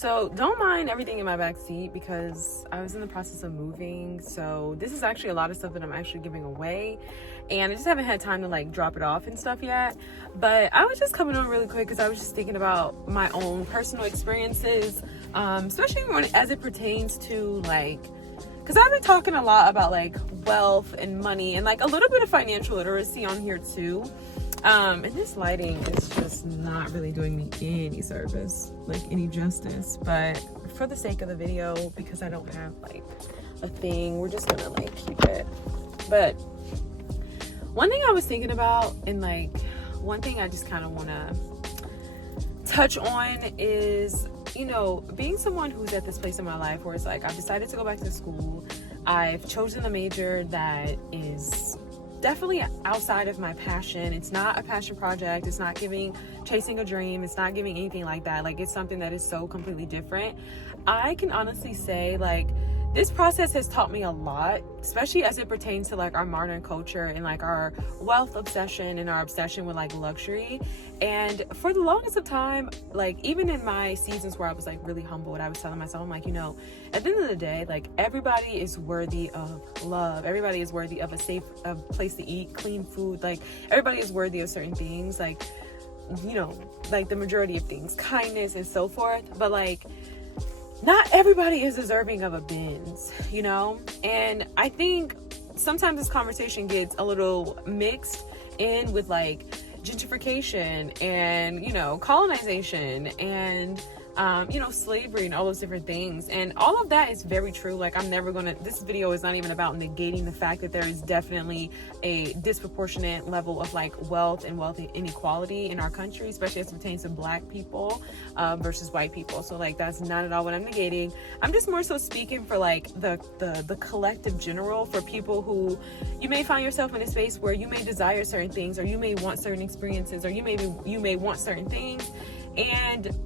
So don't mind everything in my back seat because I was in the process of moving. So this is actually a lot of stuff that I'm actually giving away, and I just haven't had time to like drop it off and stuff yet. But I was just coming on really quick because I was just thinking about my own personal experiences, especially as it pertains to like, because I've been talking a lot about like wealth and money and like a little bit of financial literacy on here too. And this lighting is just not really doing me any service, like any justice, but for the sake of the video, because I don't have like a thing, we're just gonna like keep it. But one thing I was thinking about, and like one thing I just kind of want to touch on is, you know, being someone who's at this place in my life where it's like I've decided to go back to school. I've chosen a major that is definitely outside of my passion. It's not a passion project. It's not chasing a dream. It's not giving anything like that. Like, it's something that is so completely different. I can honestly say, like, this process has taught me a lot, especially as it pertains to like our modern culture and like our wealth obsession and our obsession with like luxury. And for the longest of time, like even in my seasons where I was like really humbled, I was telling myself, I'm like, you know, at the end of the day, like everybody is worthy of love. Everybody is worthy of a safe place to eat, clean food. Like everybody is worthy of certain things, like, you know, like the majority of things, kindness and so forth. But like, not everybody is deserving of a Benz, you know? And I think sometimes this conversation gets a little mixed in with like gentrification and, you know, colonization and, you know, slavery and all those different things. And all of that is very true. Like, this video is not even about negating the fact that there is definitely a disproportionate level of like wealth and wealth inequality in our country, especially as it pertains to Black people versus white people. So like, that's not at all what I'm negating. I'm just more so speaking for like the collective general, for people who you may find yourself in a space where you may desire certain things, or you may want certain experiences, or you may want certain things, and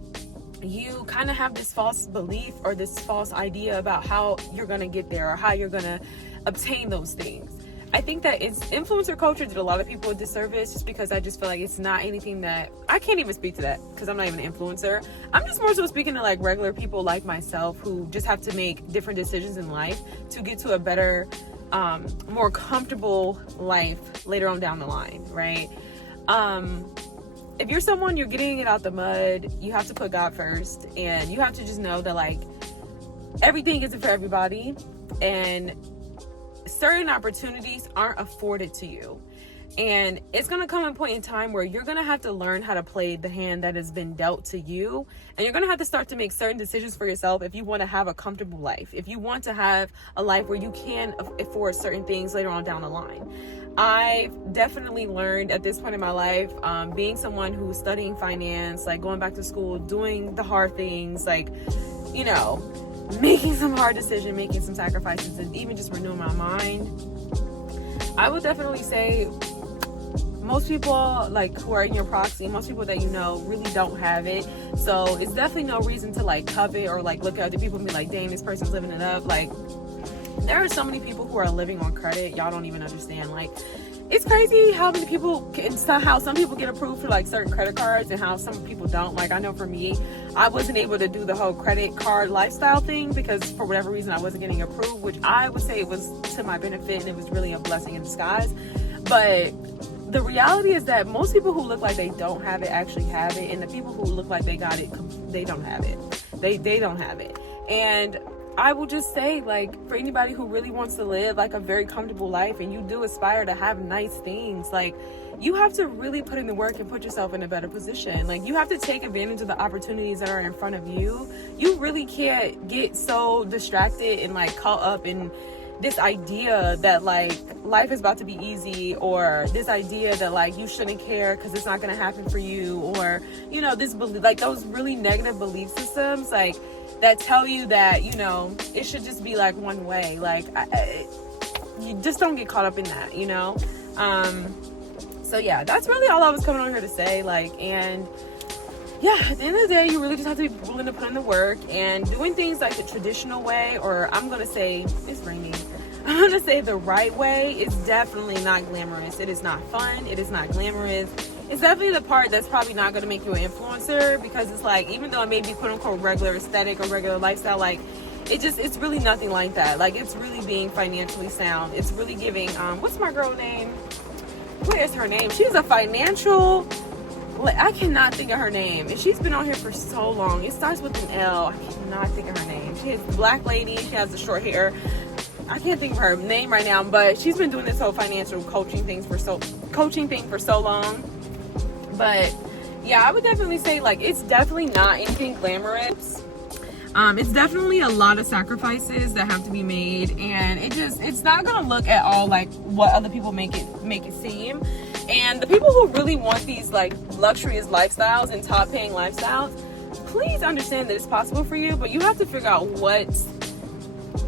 you kind of have this false belief or this false idea about how you're going to get there or how you're going to obtain those things. I think that influencer culture did a lot of people a disservice, just because I just feel like it's not anything that I can't even speak to that, because I'm not even an influencer. I'm just more so speaking to like regular people like myself who just have to make different decisions in life to get to a better, more comfortable life later on down the line, right? If you're someone, you're getting it out the mud, you have to put God first, and you have to just know that like everything isn't for everybody, and certain opportunities aren't afforded to you. And it's going to come a point in time where you're going to have to learn how to play the hand that has been dealt to you. And you're going to have to start to make certain decisions for yourself if you want to have a comfortable life, if you want to have a life where you can afford certain things later on down the line. I've definitely learned at this point in my life, being someone who's studying finance, like going back to school, doing the hard things, like, you know, making some hard decisions, making some sacrifices, and even just renewing my mind. I would definitely say most people like who are in your proxy, most people that you know really don't have it. So it's definitely no reason to like covet or like look at other people and be like, dang, this person's living it up. Like, there are so many people who are living on credit. Y'all don't even understand. Like, it's crazy how many people how some people get approved for like certain credit cards and how some people don't. Like, I know for me, I wasn't able to do the whole credit card lifestyle thing because for whatever reason I wasn't getting approved, which I would say it was to my benefit and it was really a blessing in disguise. But the reality is that most people who look like they don't have it actually have it, and the people who look like they got it, they don't have it. They don't have it. And I will just say, like, for anybody who really wants to live like a very comfortable life, and you do aspire to have nice things, like, you have to really put in the work and put yourself in a better position. Like, you have to take advantage of the opportunities that are in front of you. You really can't get so distracted and like caught up in this idea that like life is about to be easy, or this idea that like you shouldn't care because it's not going to happen for you, or, you know, this like those really negative belief systems like that tell you that, you know, it should just be like one way. Like, you just don't get caught up in that, you know? So yeah, that's really all I was coming on here to say. Like, and yeah, at the end of the day, you really just have to be willing to put in the work, and doing things like the traditional way, or I'm going to say, it's raining, I'm going to say the right way, is definitely not glamorous. It is not fun. It is not glamorous. it's definitely the part that's probably not going to make you an influencer, because it's like, even though it may be quote unquote regular aesthetic or regular lifestyle, like it's really nothing like that. Like, it's really being financially sound. It's really giving, what's my girl name? What is her name? She's a financial, I cannot think of her name. And she's been on here for so long. It starts with an L. I cannot think of her name. She is a black lady. She has the short hair. I can't think of her name right now, but she's been doing this whole financial coaching thing for so long. But yeah, I would definitely say, like, it's definitely not anything glamorous. It's definitely a lot of sacrifices that have to be made, and it's not gonna look at all like what other people make it seem. And the people who really want these like luxurious lifestyles and top paying lifestyles, please understand that it's possible for you, but you have to figure out what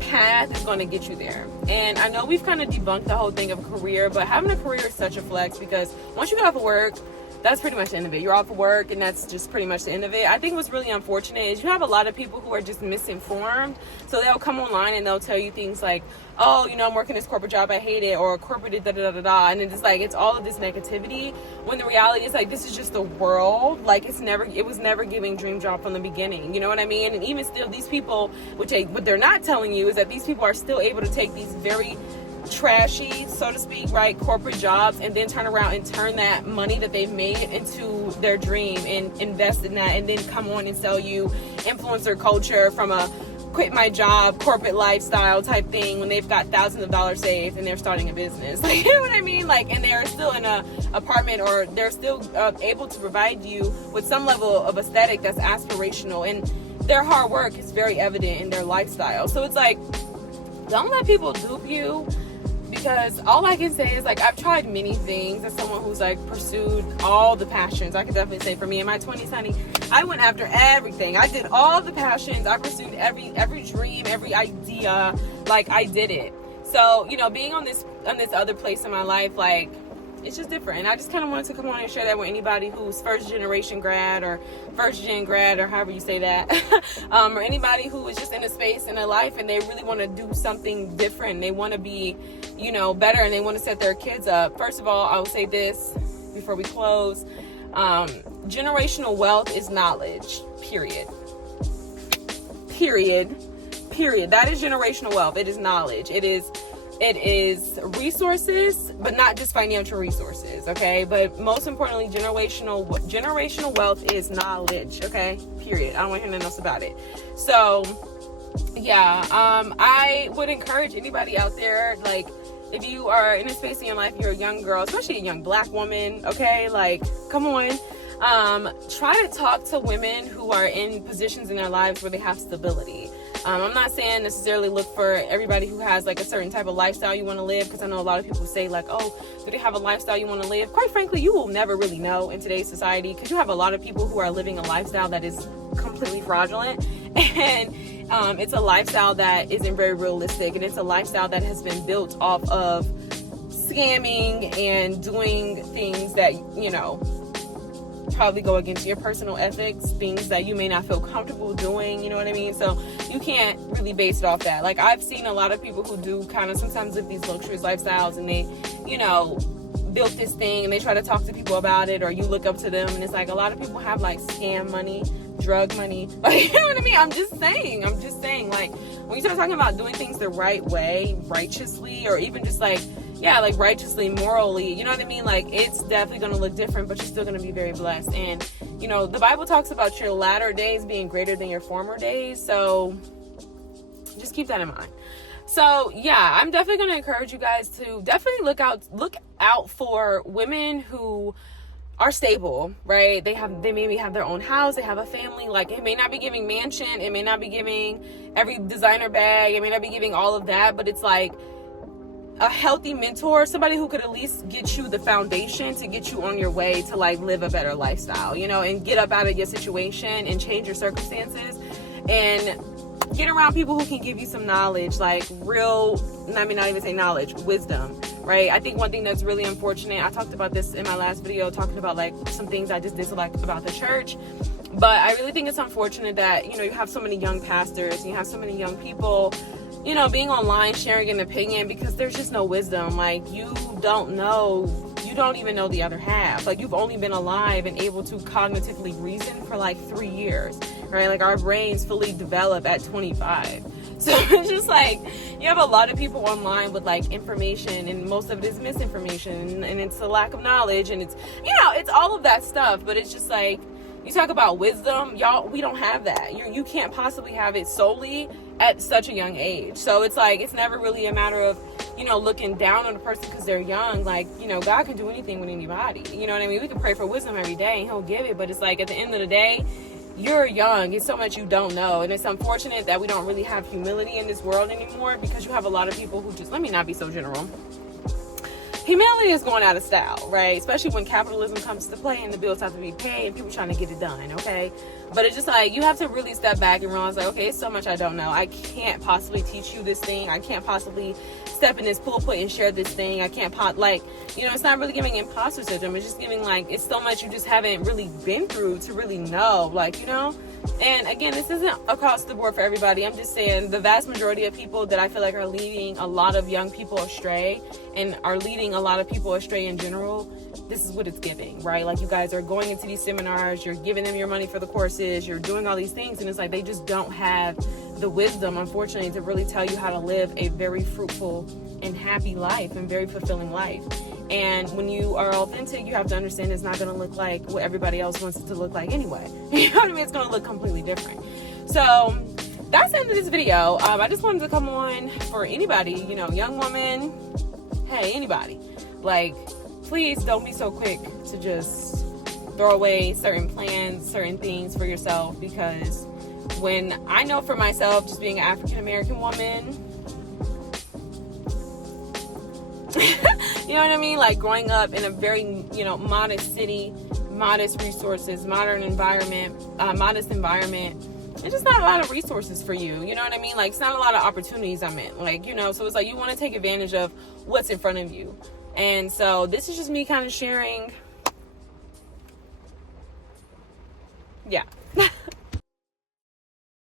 path is going to get you there. And I know we've kind of debunked the whole thing of a career, but having a career is such a flex, because once you get off of work, that's pretty much the end of it. You're off of work, and that's just pretty much the end of it. I think what's really unfortunate is you have a lot of people who are just misinformed. So they'll come online and they'll tell you things like, oh, you know, I'm working this corporate job, I hate it, or corporate da-da-da-da-da. And it's like, it's all of this negativity, when the reality is, like, this is just the world. Like, it was never giving dream job from the beginning. You know what I mean? And even still, these people, what they're not telling you is that these people are still able to take these very trashy, so to speak, right, corporate jobs, and then turn around and turn that money that they've made into their dream and invest in that, and then come on and sell you influencer culture from a quit my job corporate lifestyle type thing, when they've got thousands of dollars saved and they're starting a business. Like, you know what I mean? Like, and they're still in a apartment, or they're still able to provide you with some level of aesthetic that's aspirational, and their hard work is very evident in their lifestyle. So it's like, don't let people dupe you. Because all I can say is, like, I've tried many things as someone who's like pursued all the passions. I can definitely say for me in my 20s, honey, I went after everything. I did all the passions. I pursued every dream, every idea. Like, I did it. So, you know, being on this other place in my life, like, it's just different. And I just kind of wanted to come on and share that with anybody who's first generation grad, or first gen grad, or however you say that, or anybody who is just in a space in their life and they really want to do something different. They want to be, you know, better, and they want to set their kids up. First of all, I will say this before we close. Generational wealth is knowledge, period. That is generational wealth. It is knowledge. It is resources, but not just financial resources, okay? But most importantly, generational wealth is knowledge, okay? Period. I don't want to hear nothing else about it. So, yeah, I would encourage anybody out there, like, if you are in a space in your life, you're a young girl, especially a young black woman, okay? Like, come on. Try to talk to women who are in positions in their lives where they have stability. I'm not saying necessarily look for everybody who has like a certain type of lifestyle you want to live, because I know a lot of people say like, oh, do they have a lifestyle you want to live? Quite frankly, you will never really know in today's society, because you have a lot of people who are living a lifestyle that is completely fraudulent, and it's a lifestyle that isn't very realistic, and it's a lifestyle that has been built off of scamming and doing things that, you know, probably go against your personal ethics, things that you may not feel comfortable doing, you know what I mean? So you can't really base it off that. Like, I've seen a lot of people who do kind of sometimes live these luxurious lifestyles, and they, you know, built this thing, and they try to talk to people about it, or you look up to them, and it's like a lot of people have like scam money, drug money, like, you know what I mean? I'm just saying, like, when you start talking about doing things the right way, righteously, or even just like, yeah, like righteously, morally, you know what I mean? Like, it's definitely going to look different, but you're still going to be very blessed. And, you know, the Bible talks about your latter days being greater than your former days. So just keep that in mind. So yeah, I'm definitely going to encourage you guys to definitely look out for women who are stable, right? They maybe have their own house, they have a family. Like, it may not be giving mansion, it may not be giving every designer bag, it may not be giving all of that, but it's like a healthy mentor, somebody who could at least get you the foundation to get you on your way to like live a better lifestyle, you know, and get up out of your situation and change your circumstances, and get around people who can give you some knowledge, like real, not even say knowledge, wisdom, right? I think one thing that's really unfortunate, I talked about this in my last video, talking about like some things I just dislike about the church, but I really think it's unfortunate that, you know, you have so many young pastors and you have so many young people, you know, being online, sharing an opinion, because there's just no wisdom. Like, you don't even know the other half. Like, you've only been alive and able to cognitively reason for like 3 years, right? Like, our brains fully develop at 25. So it's just like, you have a lot of people online with like information, and most of it is misinformation, and it's a lack of knowledge, and it's, you know, it's all of that stuff. But it's just like, you talk about wisdom, y'all, we don't have that. You can't possibly have it solely at such a young age. So it's like, it's never really a matter of, you know, looking down on a person because they're young. Like, you know, God can do anything with anybody. You know what I mean? We can pray for wisdom every day and he'll give it. But it's like, at the end of the day, you're young. It's so much you don't know. And it's unfortunate that we don't really have humility in this world anymore, because you have a lot of people who just, let me not be so general. Humility is going out of style, right? Especially when capitalism comes to play and the bills have to be paid and people trying to get it done, okay? But it's just like, you have to really step back and realize, like, okay, it's so much I don't know. I can't possibly teach you this thing. I can't possibly step in this pulpit and share this thing. I can't like, you know, it's not really giving imposter syndrome. It's just giving, like, it's so much you just haven't really been through to really know, like, you know? And again, this isn't across the board for everybody. I'm just saying the vast majority of people that I feel like are leading a lot of young people astray, and are leading a lot of people astray in general, this is what it's giving, right? Like, you guys are going into these seminars, you're giving them your money for the courses, you're doing all these things, and it's like they just don't have the wisdom, unfortunately, to really tell you how to live a very fruitful and happy life and very fulfilling life. And when you are authentic, you have to understand it's not going to look like what everybody else wants it to look like anyway. You know what I mean? It's going to look completely different. So that's the end of this video. I just wanted to come on for anybody, you know, young woman, hey, anybody. Like, please don't be so quick to just throw away certain plans, certain things for yourself, because when I know for myself, just being an African-American woman, you know what I mean? Like, growing up in a very, you know, modest city, modest resources, modest environment, it's just not a lot of resources for you. You know what I mean? Like, it's not a lot of opportunities, I meant. Like, you know, so it's like, you want to take advantage of what's in front of you. And so this is just me kind of sharing. Yeah.